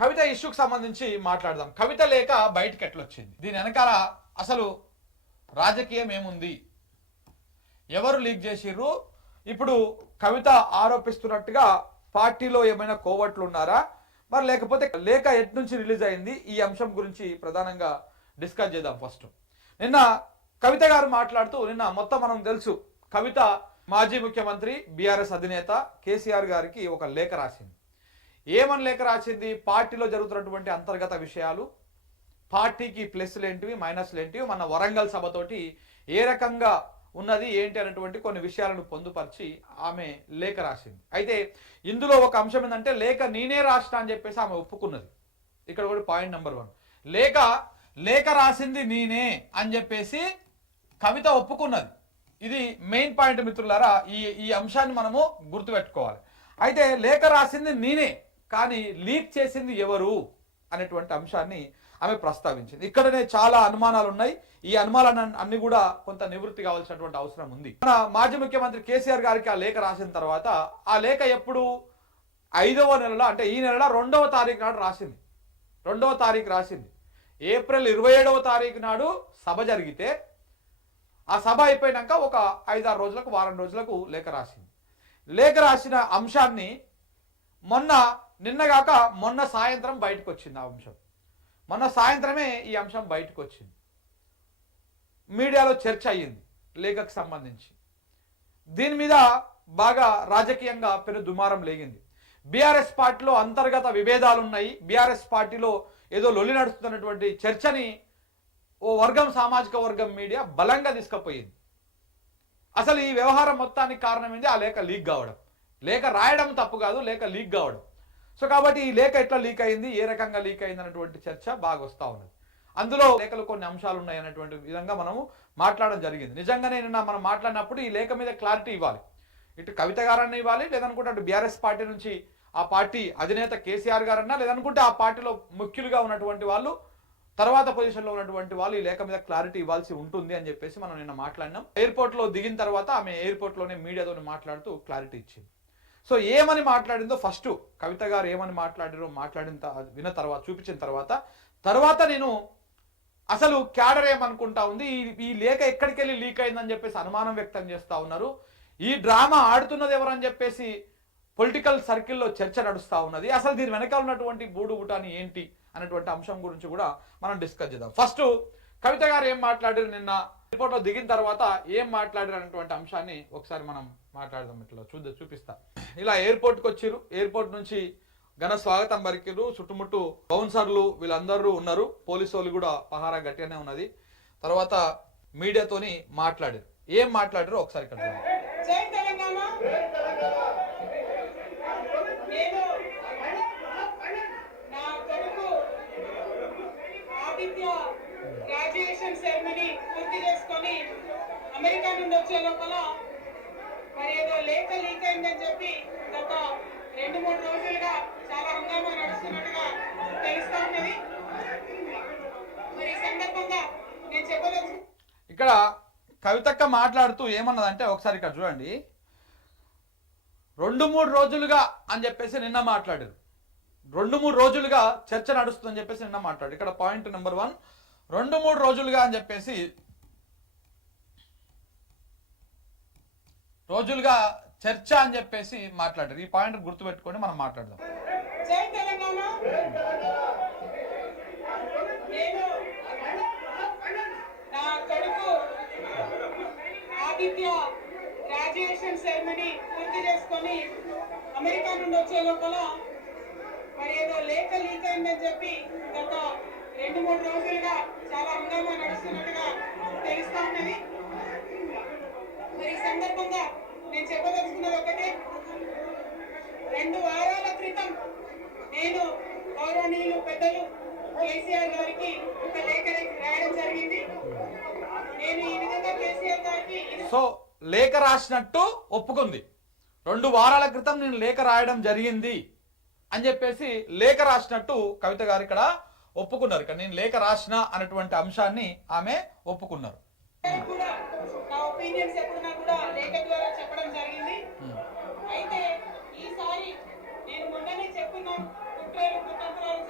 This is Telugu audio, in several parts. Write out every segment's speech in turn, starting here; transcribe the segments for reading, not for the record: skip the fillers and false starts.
కవిత ఇష్యూకి సంబంధించి మాట్లాడదాం. కవిత లేఖ బయటికి ఎట్లొచ్చింది, దీని వెనకాల అసలు రాజకీయం ఏముంది, ఎవరు లీక్ చేసిర్రు, ఇప్పుడు కవిత ఆరోపిస్తున్నట్టుగా పార్టీలో ఏమైనా కోవట్లు ఉన్నారా, మరి లేకపోతే లేఖ ఎట్ నుంచి రిలీజ్ అయింది, ఈ అంశం గురించి ప్రధానంగా డిస్కస్ చేద్దాం. ఫస్ట్ నిన్న కవిత గారు మాట్లాడుతూ, నిన్న మొత్తం మనం తెలుసు, కవిత మాజీ ముఖ్యమంత్రి బీఆర్ఎస్ అధినేత కేసీఆర్ గారికి ఒక లేఖ రాసింది. ఏమని లేఖ రాసింది? పార్టీలో జరుగుతున్నటువంటి అంతర్గత విషయాలు, పార్టీకి ప్లస్లు ఏంటివి మైనస్లు ఏంటివి, మన వరంగల్ సభతోటి ఏ రకంగా ఉన్నది ఏంటి అనేటువంటి కొన్ని విషయాలను పొందుపరిచి ఆమె లేఖ రాసింది. అయితే ఇందులో ఒక అంశం ఏంటంటే, లేఖ నేనే రాసిన అని చెప్పేసి ఆమె ఒప్పుకున్నది. ఇక్కడ కూడా పాయింట్ నెంబర్ 1, లేఖ రాసింది నేనే అని చెప్పేసి కవిత ఒప్పుకున్నది. ఇది మెయిన్ పాయింట్ మిత్రులారా, ఈ అంశాన్ని మనము గుర్తుపెట్టుకోవాలి. అయితే లేఖ రాసింది నేనే, కానీ లీక్ చేసింది ఎవరు అనేటువంటి అంశాన్ని ఆమె ప్రస్తావించింది. ఇక్కడనే చాలా అనుమానాలు ఉన్నాయి. ఈ అనుమానాలు అన్ని కూడా కొంత నివృత్తి కావాల్సినటువంటి అవసరం ఉంది. మన మాజీ ముఖ్యమంత్రి కేసీఆర్ గారికి ఆ లేఖ రాసిన తర్వాత, ఆ లేఖ ఎప్పుడు 5వ నెలలో, అంటే ఈ నెల 2వ తారీఖు నాడు రాసింది. 2వ తారీఖు రాసింది. ఏప్రిల్ 27వ తారీఖు నాడు సభ జరిగితే, ఆ సభ అయిపోయినాక ఒక 5-6 రోజులకు, వారం రోజులకు లేఖ రాసింది. లేఖ రాసిన అంశాన్ని నిన్నగాక మొన్న సాయంత్రం బయటకు వచ్చింది. ఆ అంశం మొన్న సాయంత్రమే ఈ అంశం బయటకు వచ్చింది. మీడియాలో చర్చ అయ్యింది లేఖకు సంబంధించి. దీని మీద బాగా రాజకీయంగా పెను దుమారం లేగింది. బీఆర్ఎస్ పార్టీలో అంతర్గత విభేదాలు ఉన్నాయి, బీఆర్ఎస్ పార్టీలో ఏదో లొల్లి నడుస్తున్నటువంటి చర్చని ఓ వర్గం, సామాజిక వర్గం మీడియా బలంగా తీసుకుపోయింది. అసలు ఈ వ్యవహారం మొత్తానికి కారణం ఏంది? ఆ లేఖ లీక్ కావడం. లేఖ రాయడం తప్పు కాదు, లేఖ లీక్ కావడం. సో కాబట్టి ఈ లేఖ ఎట్లా లీక్ అయింది, ఏ రకంగా లీక్ అయింది అన్నటువంటి చర్చ బాగా వస్తూ ఉన్నది. అందులో లేఖలు కొన్ని అంశాలు ఉన్నాయి అన్నటువంటి విధంగా మనము మాట్లాడడం జరిగింది. నిజంగానే నిన్న మనం మాట్లాడినప్పుడు ఈ లేఖ మీద క్లారిటీ ఇవ్వాలి, ఇటు కవిత గారన్నా ఇవ్వాలి, లేదనుకుంటే అటు బీఆర్ఎస్ పార్టీ నుంచి ఆ పార్టీ అధినేత కేసీఆర్ గారన్నా, లేదనుకుంటే ఆ పార్టీలో ముఖ్యులుగా ఉన్నటువంటి వాళ్ళు, తర్వాత పొజిషన్లో ఉన్నటువంటి వాళ్ళు ఈ లేఖ మీద క్లారిటీ ఇవ్వాల్సి ఉంటుంది అని చెప్పేసి మనం నిన్న మాట్లాడినాం. ఎయిర్పోర్ట్లో దిగిన తర్వాత ఆమె ఎయిర్పోర్ట్లోనే మీడియాతో మాట్లాడుతూ క్లారిటీ ఇచ్చింది. సో ఏమని మాట్లాడిందో ఫస్ట్ కవిత గారు ఏమని మాట్లాడారో విన్న తర్వాత, చూపించిన తర్వాత నేను అసలు క్యాడర్ ఏమనుకుంటా ఉంది, ఈ లేఖ ఎక్కడికి వెళ్ళి లీక్ అయిందని చెప్పేసి అనుమానం వ్యక్తం చేస్తూ ఉన్నారు. ఈ డ్రామా ఆడుతున్నది ఎవరని చెప్పేసి పొలిటికల్ సర్కిల్లో చర్చ నడుస్తూ ఉన్నది. అసలు దీని వెనకాల ఉన్నటువంటి గూడు గుటాని ఏంటి అనేటువంటి అంశం గురించి కూడా మనం డిస్కస్ చేద్దాం. ఫస్ట్ కవిత గారు ఏం మాట్లాడారు, నిన్న రిపోర్ట్లో దిగిన తర్వాత ఏం మాట్లాడారు అనేటువంటి అంశాన్ని ఒకసారి మనం మాట్లాడదాం. ఇట్లా చూపిస్తా. ఇలా ఎయిర్పోర్ట్కి వచ్చిర్రు, ఎయిర్పోర్ట్ నుంచి ఘన స్వాగతం పలికిర్రు, చుట్టుముట్టు బౌన్సర్లు వీళ్ళందరూ ఉన్నారు, పోలీసు వాళ్ళు కూడా పహారా గట్టిగానే ఉన్నది. తర్వాత మీడియాతోని మాట్లాడారు. ఏం మాట్లాడారో ఒకసారి ఇక్కడ గ్రాడ్యుయేషన్ సెరమనీ పూర్తి చేసుకొని అమెరికా నుండి వచ్చే లోపల మరి ఏదో లేఖ లీక్ అయిందని చెప్పి గత 2-3 రోజులుగా చాలా హంగామా నడుస్తున్నట్టుగా తెలుస్తా ఉన్నది. మరి సందర్భంగా నేను చెప్పదలుచు, ఇక్కడ కవితక్క మాట్లాడుతూ ఏమన్నదంటే ఒకసారి ఇక్కడ చూడండి. 2-3 రోజులుగా అని చెప్పేసి నిన్న మాట్లాడారు. 2-3 రోజులుగా చర్చ నడుస్తుందని చెప్పేసి నిన్న మాట్లాడు. ఇక్కడ పాయింట్ నెంబర్ 1, 2-3 రోజులుగా అని చెప్పేసి చర్చ అని చెప్పేసి మాట్లాడారు. ఈ పాయింట్ గుర్తుపెట్టుకొని మనం మాట్లాడదాం. జై తెలంగాణ. నేను నా కొడుకు ఆదిత్య గ్రాడ్యుయేషన్ సెరమనీ పూర్తి చేసుకొని అమెరికా నుండి వచ్చే లోపల మరి ఏదో లేఖ లీక్ అయిందని చెప్పి గత 2-3 రోజులుగా చాలా హంగామా నడుస్తున్నట్టుగా తెలుస్తా ఉన్నది. మరి సందర్భంగా నేను చెప్పదలుచుకున్నది ఒకటే, 2 వారాల క్రితం నేను గౌరవనీయులు పెద్దలు కేసీఆర్ గారికి ఒక లేఖ రాయడం జరిగింది. నేను ఈ విధంగా కేసీఆర్ గారికి లేఖ రాసినట్టు ఒప్పుకుంది. 2 వారాల క్రితం నేను లేఖ రాయడం జరిగింది అని చెప్పేసి లేఖ రాసినట్టు కవిత గారు ఇక్కడ ఒప్పుకున్నారు. ఇక్కడ నేను లేఖ రాసిన అనేటువంటి అంశాన్ని ఆమె ఒప్పుకున్నారు. నా ఒపీనియన్స్ ఎప్పుడన్నా కూడా లేఖ ద్వారా చెప్పడం జరిగింది. అయితే ఈసారి నేను మొన్ననే చెప్పున్నాను, కుట్రలు కుతంత్రాలు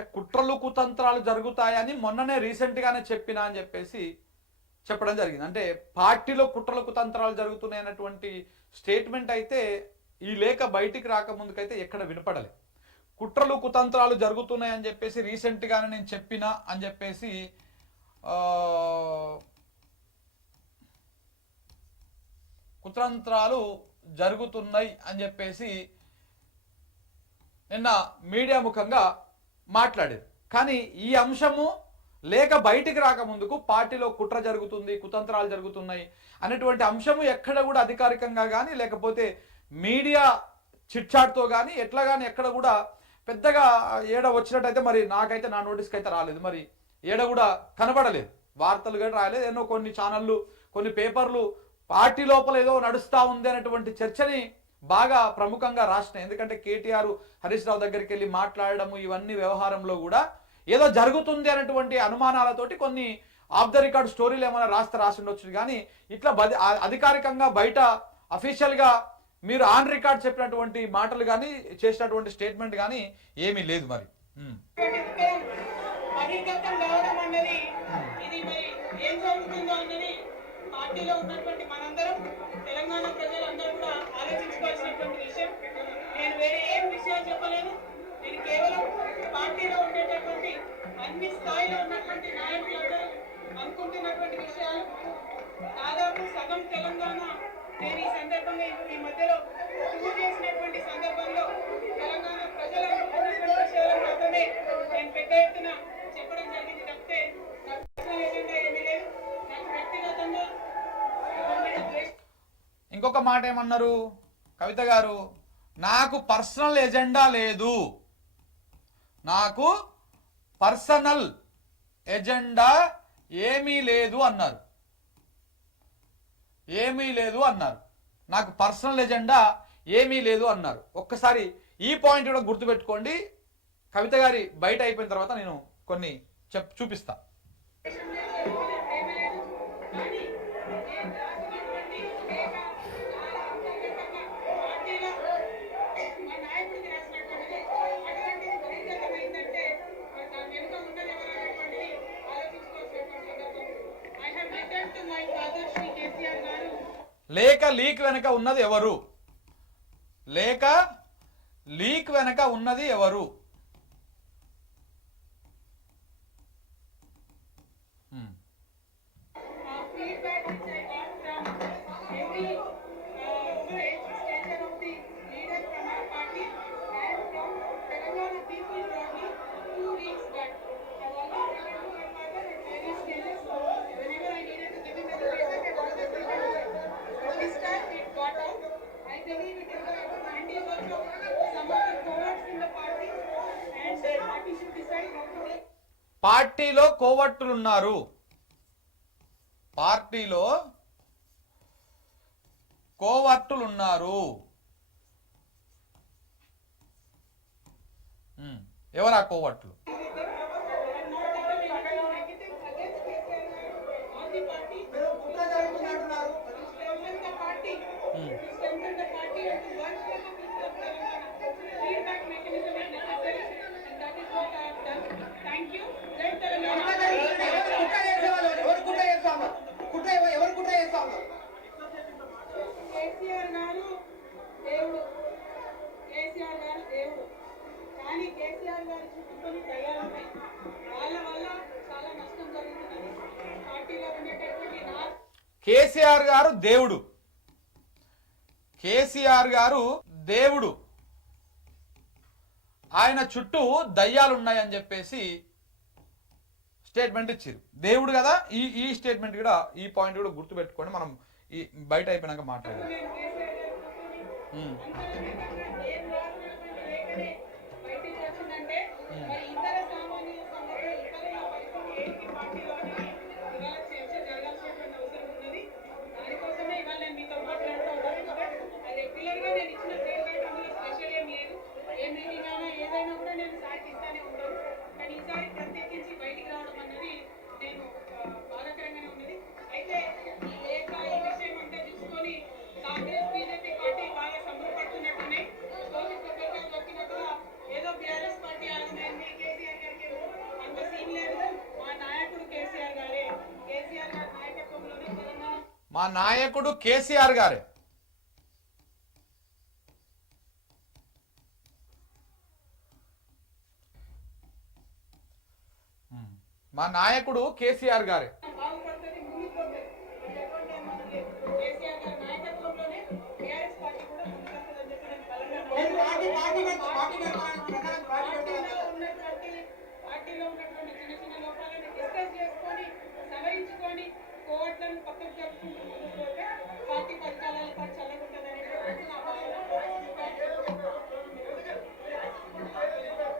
అంటే కుట్రలు కుతంత్రాలు జరుగుతాయని మొన్ననే రీసెంట్గానే చెప్పినా అని చెప్పేసి చెప్పడం జరిగింది. అంటే పార్టీలో కుట్రలు కుతంత్రాలు జరుగుతున్నాయి అన్నటువంటి స్టేట్మెంట్ అయితే ఈ లేఖ బయటికి రాకముందుకైతే ఎక్కడ వినపడలేదు. కుట్రలు కుతంత్రాలు జరుగుతున్నాయి అని చెప్పేసి రీసెంట్గానే నేను చెప్పినా అని చెప్పేసి కుతంత్రాలు జరుగుతున్నాయి అని చెప్పేసి నిన్న మీడియా ముఖంగా మాట్లాడారు. కానీ ఈ అంశము లేక బయటికి రాకముందుకు పార్టీలో కుట్ర జరుగుతుంది, కుతంత్రాలు జరుగుతున్నాయి అనేటువంటి అంశము ఎక్కడ కూడా అధికారికంగా కానీ లేకపోతే మీడియా చిట్చాట్తో కానీ ఎట్లా కానీ ఎక్కడ కూడా పెద్దగా ఏడ వచ్చినట్టయితే మరి నాకైతే నా నోటీస్కి అయితే రాలేదు. మరి ఏడ కూడా కనబడలేదు, వార్తలు కూడా రాలేదు. ఎన్నో కొన్ని ఛానళ్ళు కొన్ని పేపర్లు పార్టీ లోపల ఏదో నడుస్తూ ఉంది అనేటువంటి చర్చని బాగా ప్రముఖంగా రాసినాయి. ఎందుకంటే కేటీఆర్ హరీష్ రావు దగ్గరికి వెళ్ళి మాట్లాడడము ఇవన్నీ వ్యవహారంలో కూడా ఏదో జరుగుతుంది అనేటువంటి అనుమానాలతోటి కొన్ని ఆఫ్ ద రికార్డ్ స్టోరీలు ఏమైనా రాసి ఉండొచ్చు. కానీ ఇట్లా అధికారికంగా బయట అఫీషియల్గా మీరు ఆన్ రికార్డ్ చెప్పినటువంటి మాటలు కానీ చేసినటువంటి స్టేట్మెంట్ కానీ ఏమీ లేదు. మరి పార్టీలో ఉన్నటువంటి మనందరం తెలంగాణ ప్రజలందరూ కూడా ఆలోచించుకోవాల్సినటువంటి విషయం. నేను వేరే ఏం విషయాలు చెప్పలేను. నేను కేవలం పార్టీలో ఉండేటటువంటి అన్ని స్థాయిలో ఉన్నటువంటి నాయకులందరూ అనుకుంటున్నటువంటి విషయాలు. దాదాపు సగం తెలంగాణ నేను ఈ సందర్భంగా ఈ మధ్యలో టూర్ చేసినటువంటి సందర్భంలో తెలంగాణ ప్రజలు అనుకున్నటువంటి విషయాలు మాత్రమే నేను పెద్ద ఎత్తున చెప్పడం జరిగింది తప్పితే నాకు పర్సనల్ ఎజెండా ఏమీ లేదు. నాకు వ్యక్తిగతంగా ఇంకొక మాట ఏమన్నారు కవిత గారు, నాకు పర్సనల్ ఎజెండా లేదు, నాకు పర్సనల్ ఎజెండా ఏమీ లేదు అన్నారు. ఏమీ లేదు అన్నారు, నాకు పర్సనల్ ఎజెండా ఏమీ లేదు అన్నారు. ఒక్కసారి ఈ పాయింట్ కూడా గుర్తుపెట్టుకోండి. కవిత గారి బయట అయిపోయిన తర్వాత నేను కొన్ని చూపిస్తా. లేఖ లీక్ వెనక ఉన్నది ఎవరు? లేఖ లీక్ వెనక ఉన్నది ఎవరు? పార్టీలో కోవట్టులున్నారు, పార్టీలో కోవట్టులున్నారు. ఎవరా కోవట్లు? కేసీఆర్ గారు దేవుడు, కేసీఆర్ గారు దేవుడు, ఆయన చుట్టూ దయ్యాలు ఉన్నాయని చెప్పేసి స్టేట్మెంట్ ఇచ్చారు. దేవుడు కదా, ఈ స్టేట్మెంట్ కూడా ఈ పాయింట్ కూడా గుర్తుపెట్టుకోండి. మనం ఈ బయట అయిపోయినాక మాట్లాడదాం. మా నాయకుడు కేసీఆర్ గారే. మా నాయకుడు కేసీఆర్ గారే. బాగుపడుతుంది, ముందుకు పోతుంది. మరి ఎటువంటి అనుమానం లేదు. కేసీఆర్ గారి నాయకత్వంలోనే టీఆర్ఎస్ పార్టీ కూడా ముందుకొస్తుందని చెప్పి నేను బలంగా పార్టీలో ఉన్నటువంటి చిన్న చిన్న లోపాలను డిస్కస్ చేసుకొని సవరించుకొని కోవట్లను పక్కకు జరుపుకుంటూ ముందుకు పోతే పార్టీ పథకాల పాటు చల్లకుంటుందని నా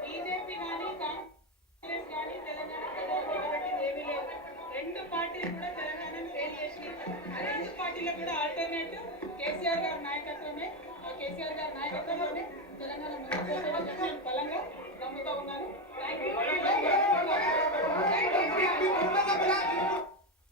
బీజేపీ కానీ కాంగ్రెస్ కానీ తెలంగాణ నిలబెట్టింది ఏమీ లేదు. రెండు పార్టీలు కూడా తెలంగాణను ఫెయిల్ చేసి ఆ రెండు పార్టీలకు కూడా ఆల్టర్నేటివ్ కేసీఆర్ గారి నాయకత్వమే. ఆ కేసీఆర్ గారి నాయకత్వంలోనే తెలంగాణ ముందుకు నేను బలంగా నమ్ముతూ ఉన్నాను. Thank you.